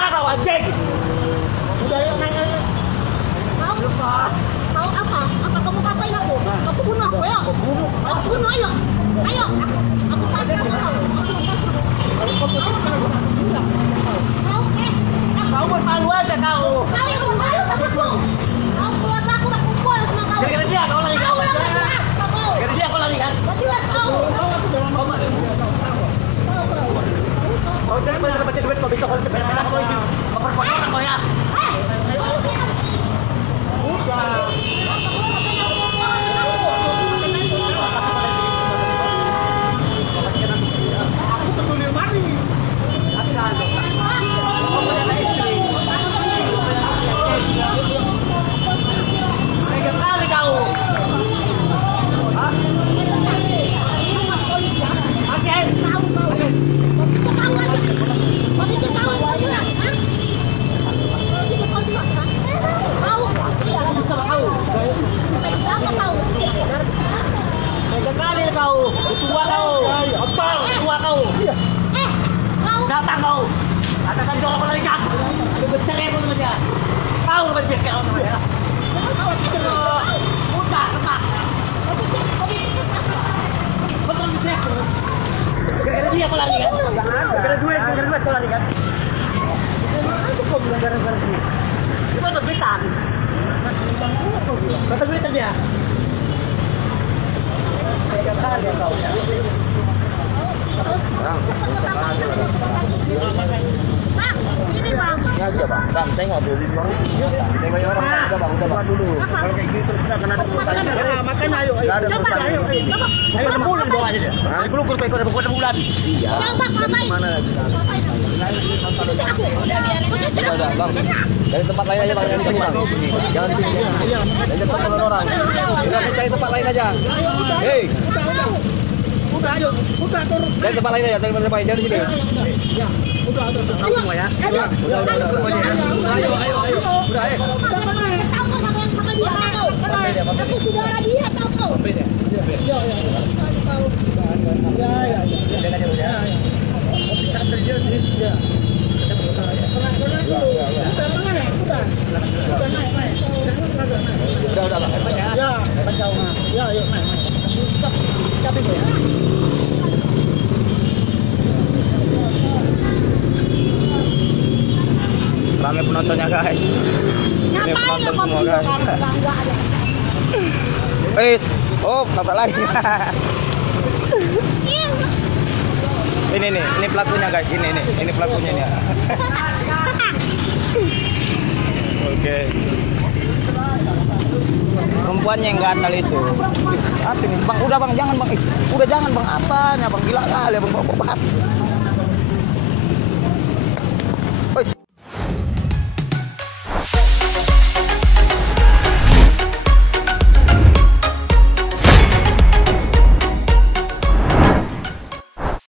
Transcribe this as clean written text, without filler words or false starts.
Keluar kau anjing. Udah yuk naik aja. Mau apa? Apa kamu ngapain aku? Aku bunuh aku ya. Aku bunuh ayo. Ayo. Aku pasang kau. Kau bermalu aja kau. Kau yang bermalu sama aku. Kau keluar aku nak pukul sama kau. Gara-gara dia kau lari kan? Gara-gara dia kau lari kan? Jelas kau. Kau jangan baca duit kau bisa kau sebenarnya kau isi memperkosa kau ya. Aku peduli mari. Tapi kan kau punya istri. Mereka kali kau. Hah? Tega kali kau, tua kau, apa? Tua kau. Datang kau, katakan jorok kau lari kan? Ada bercerai pun sama dia. Kau bercerai kau sama dia. Udah, kemak. Betul dia. Gara-gara dia kau lari kan? Gara-gara duit kau lari kan? Itu kau bilang gara-gara dia. Itu ada duitan. Kata duit aja. Tega kali kau ya. Bang, sini bang. Aja bang, dan tengok tuh di luar. Tengok orang udah bang, udah dulu. Kalau kayak gitu kita akan ada pertanyaan. Makanya ayo. Coba. Ayo bulan bawa aja dia. Di Bulukur pe ada bulan. Iya. Coba ngapain? Mana lagi? Udah bang. Dari tempat lain aja bang, jangan di sini bang. Jangan di sini. Dari tempat orang. Udah cari tempat lain aja. Hei. Udah ayo, udah turun. Dari tempat lain aja, dari tempat lain, jangan di sini. Ya, udah semua ya. Ayo. Ayo. Udah, Tahu sama yang sama dia tahu. Aku saudara dia tahu kau. Udah bang. Ya, yuk naik. Capek ya. Ramai penontonnya guys. Ini penonton semua guys. Wes, oh nabrak lagi. Ini pelakunya guys, ini pelakunya nih. Oke. Perempuannya yang gandal itu. Apa ini? Bang, udah bang, jangan bang. Udah jangan bang, apanya bang, gila kali bang, bapak.